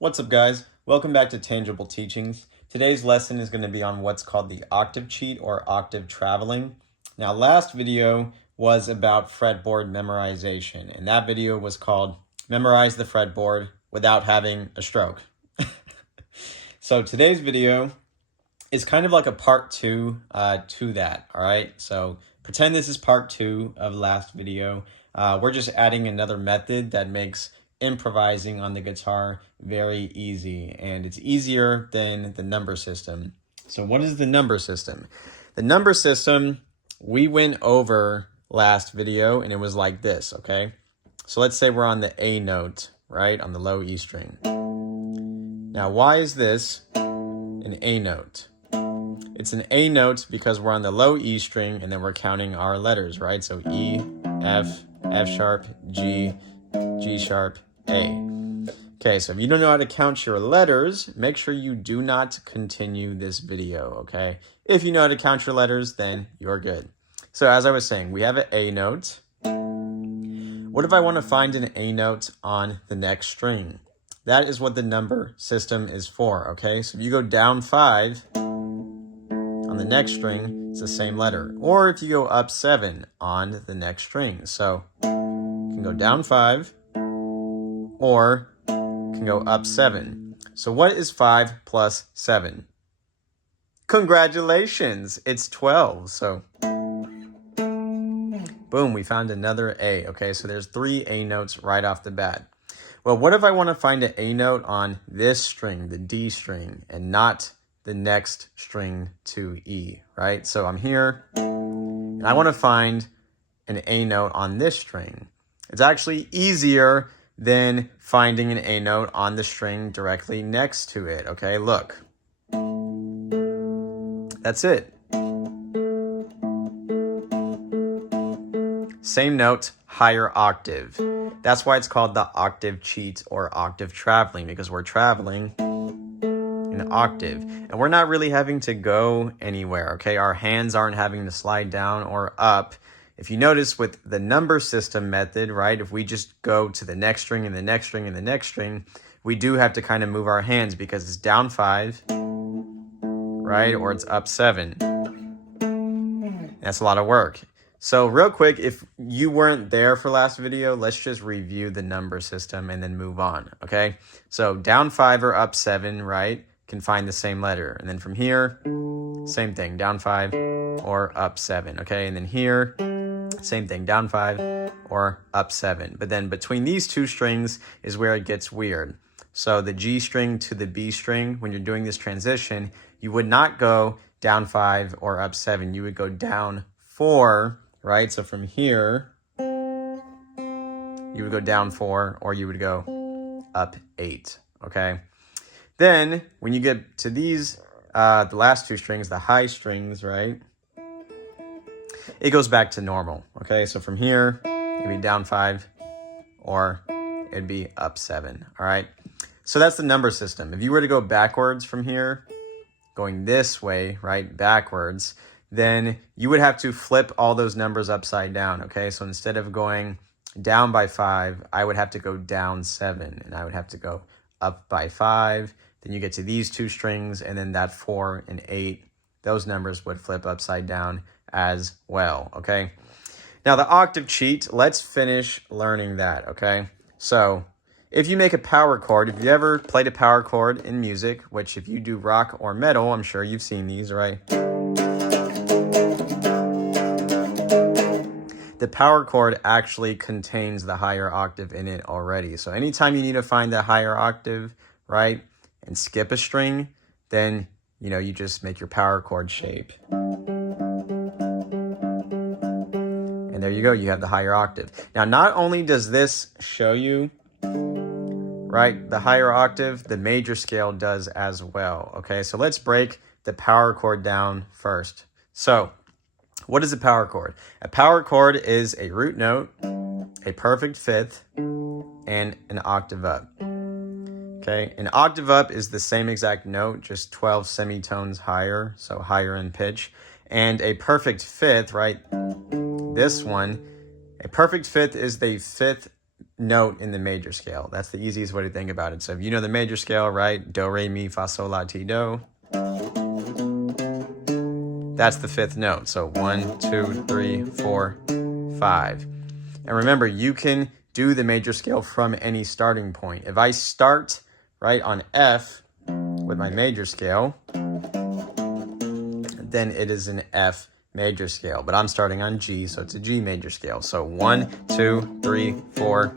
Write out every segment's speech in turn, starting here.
What's up, guys? Welcome back to Tangible Teachings. Today's lesson is going to be on what's called the octave cheat or octave traveling. Now, last video was about fretboard memorization, and that video was called Memorize the Fretboard Without Having a Stroke. So today's video is kind of like a part two to that, all right? So pretend this is part two of last video. We're just adding another method that makes improvising on the guitar very easy, and it's easier than the number system. So what is the number system? The number system we went over last video, and it was like this, okay? So let's say we're on the A note, right, on the low E string. Now, why is this an A note? It's an A note because we're on the low E string, and then we're counting our letters, right? So E, F, F sharp, G, G sharp, A. Okay, so if you don't know how to count your letters, make sure you do not continue this video, okay? If you know how to count your letters, then you're good. So as I was saying, we have an A note. What if I want to find an A note on the next string? That is what the number system is for, okay? So if you go down 5 on the next string, it's the same letter. Or if you go up 7 on the next string. So you can go down 5 or can go up 7. So what is 5 plus 7? Congratulations, it's 12. So boom, we found another A. Okay, so there's 3 A notes right off the bat. Well, what if I want to find an A note on this string, the D string, and not the next string to E, right? So I'm here, and I want to find an A note on this string. It's actually easier than finding an A note on the string directly next to it, okay? Look. That's it. Same note, higher octave. That's why it's called the octave cheat or octave traveling, because we're traveling an octave. And we're not really having to go anywhere, okay? Our hands aren't having to slide down or up. If you notice with the number system method, right, if we just go to the next string and the next string and the next string, we do have to kind of move our hands because it's down 5, right, or it's up 7. That's a lot of work. So real quick, if you weren't there for last video, let's just review the number system and then move on, okay? So down 5 or up 7, right, can find the same letter. And then from here, same thing, down 5 or up 7, okay? And then here, same thing, down 5 or up 7. But then between these two strings is where it gets weird. So the G string to the B string, when you're doing this transition, you would not go down 5 or up 7. You would go down 4, right? So from here, you would go down 4 or you would go up 8, okay? Then when you get to these, the last two strings, the high strings, right? It goes back to normal, okay? So from here, it'd be down 5 or it'd be up 7, all right? So that's the number system. If you were to go backwards from here, going this way, right, backwards, then you would have to flip all those numbers upside down, okay? So instead of going down by 5, I would have to go down 7, and I would have to go up by 5. Then you get to these two strings, and then that 4 and 8, those numbers would flip upside down as well, okay? Now the octave cheat, let's finish learning that, okay? So if you make a power chord, if you ever played a power chord in music, which if you do rock or metal, I'm sure you've seen these, right? The power chord actually contains the higher octave in it already. So anytime you need to find the higher octave, right, and skip a string, then, you know, you just make your power chord shape. And there you go, you have the higher octave. Now, not only does this show you, right, the higher octave, the major scale does as well, okay? So let's break the power chord down first. So what is a power chord? A power chord is a root note, a perfect fifth, and an octave up. Okay, an octave up is the same exact note, just 12 semitones higher, so higher in pitch. And a perfect fifth, right, this one, a perfect fifth is the fifth note in the major scale. That's the easiest way to think about it. So if you know the major scale, right? Do, re, mi, fa, sol, la, ti, do. That's the fifth note. So 1, 2, 3, 4, 5. And remember, you can do the major scale from any starting point. If I start right on F with my major scale, then it is an F major scale. But I'm starting on G, so it's a G major scale. So 1, 2, 3, 4,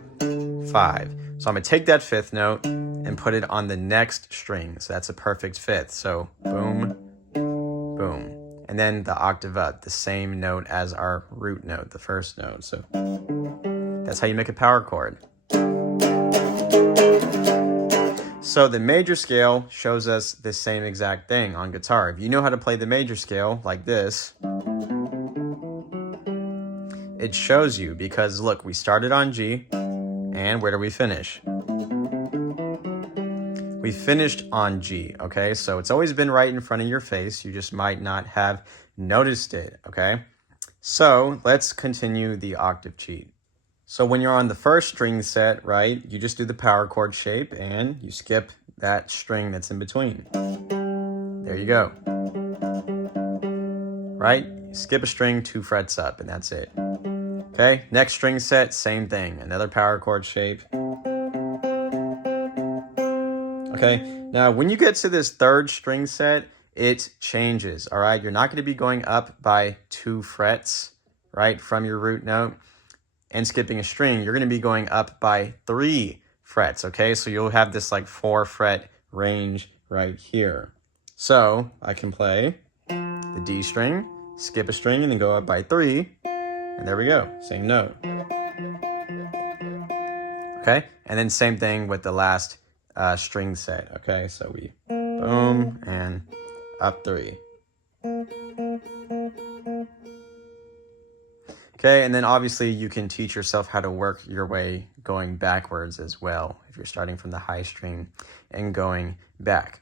5. So I'm going to take that fifth note and put it on the next string. So that's a perfect fifth. So boom, boom. And then the octave up, the same note as our root note, the first note. So that's how you make a power chord. So the major scale shows us the same exact thing on guitar. If you know how to play the major scale like this, it shows you because look, we started on G, and where do we finish? We finished on G, okay? So it's always been right in front of your face. You just might not have noticed it, okay? So let's continue the octave cheat. So when you're on the first string set, right, you just do the power chord shape and you skip that string that's in between. There you go. Right? You skip a string 2 frets up and that's it. Okay, next string set, same thing. Another power chord shape. Okay, now when you get to this third string set, it changes, all right? You're not going to be going up by 2 frets, right, from your root note and skipping a string. You're going to be going up by 3 frets, okay? So you'll have this like 4 fret range right here. So I can play the D string, skip a string, and then go up by 3, and there we go, same note. Okay, and then same thing with the last string set, okay? So we boom and up 3. Okay, and then obviously you can teach yourself how to work your way going backwards as well if you're starting from the high string and going back.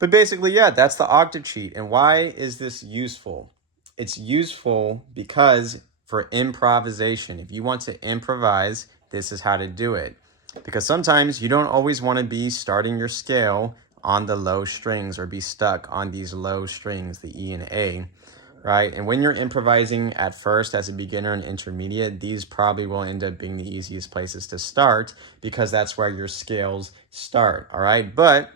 But basically, yeah, that's the octave cheat. And why is this useful? It's useful because for improvisation, if you want to improvise, this is how to do it. Because sometimes you don't always want to be starting your scale on the low strings or be stuck on these low strings, the E and A, right? And when you're improvising at first as a beginner and intermediate, these probably will end up being the easiest places to start because that's where your scales start, all right? But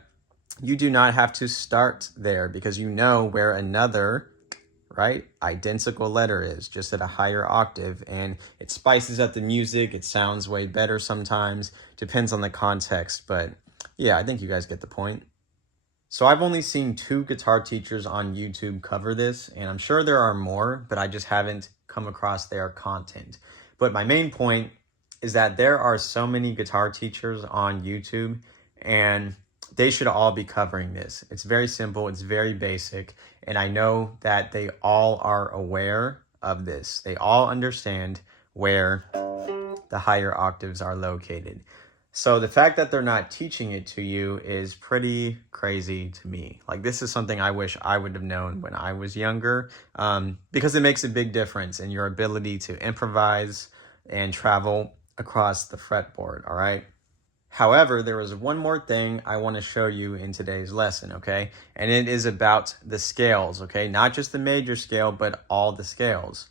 you do not have to start there because you know where another, right, identical letter is, just at a higher octave, and it spices up the music. It sounds way better sometimes, depends on the context, but yeah, I think you guys get the point. So I've only seen 2 guitar teachers on YouTube cover this, and I'm sure there are more, but I just haven't come across their content. But my main point is that there are so many guitar teachers on YouTube, and they should all be covering this. It's very simple, it's very basic, and I know that they all are aware of this. They all understand where the higher octaves are located. So the fact that they're not teaching it to you is pretty crazy to me. Like, this is something I wish I would have known when I was younger, because it makes a big difference in your ability to improvise and travel across the fretboard, all right? However, there is one more thing I want to show you in today's lesson, okay? And it is about the scales, okay? Not just the major scale, but all the scales,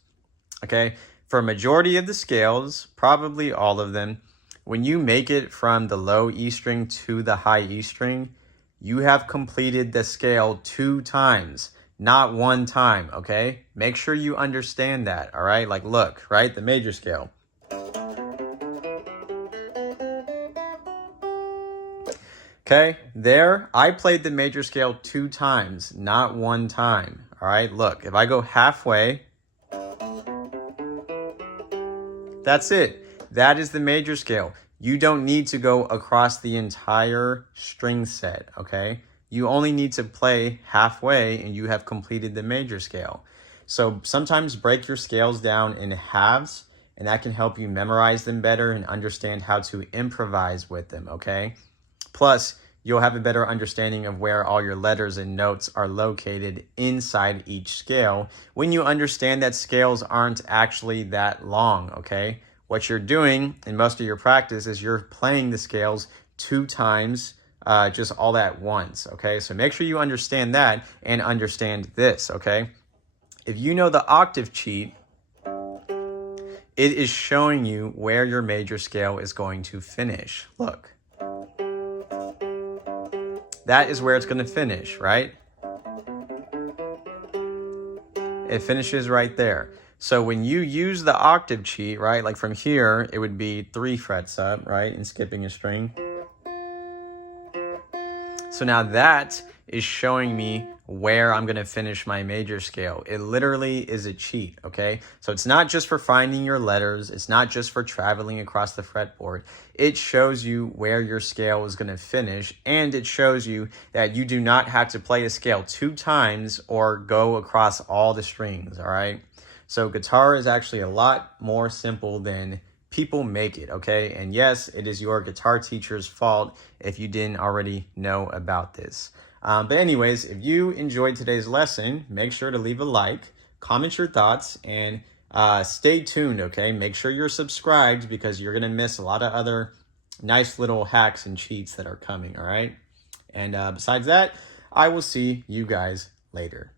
okay? For a majority of the scales, probably all of them, when you make it from the low E string to the high E string, you have completed the scale 2 times, not 1 time, okay? Make sure you understand that, all right? Like, look, right? The major scale. Okay, there, I played the major scale 2 times, not 1 time, all right? Look, if I go halfway, that's it. That is the major scale. You don't need to go across the entire string set, okay? You only need to play halfway and you have completed the major scale. So sometimes break your scales down in halves, and that can help you memorize them better and understand how to improvise with them, okay? Plus, you'll have a better understanding of where all your letters and notes are located inside each scale when you understand that scales aren't actually that long, okay? what you're doing in most of your practice is you're playing the scales 2 times just all at once, okay? So make sure you understand that and understand this, okay? If you know the octave cheat, it is showing you where your major scale is going to finish. Look. That is where it's going to finish, right? It finishes right there. So when you use the octave cheat, right, like from here, it would be 3 frets up, right, and skipping a string. So now that is showing me where I'm going to finish my major scale. It literally is a cheat, okay? So it's not just for finding your letters. It's not just for traveling across the fretboard. It shows you where your scale is going to finish, and it shows you that you do not have to play a scale 2 times or go across all the strings, all right? So guitar is actually a lot more simple than people make it, okay? And yes, it is your guitar teacher's fault if you didn't already know about this. But anyways, if you enjoyed today's lesson, make sure to leave a like, comment your thoughts, and stay tuned, okay? Make sure you're subscribed because you're gonna miss a lot of other nice little hacks and cheats that are coming, all right? And besides that, I will see you guys later.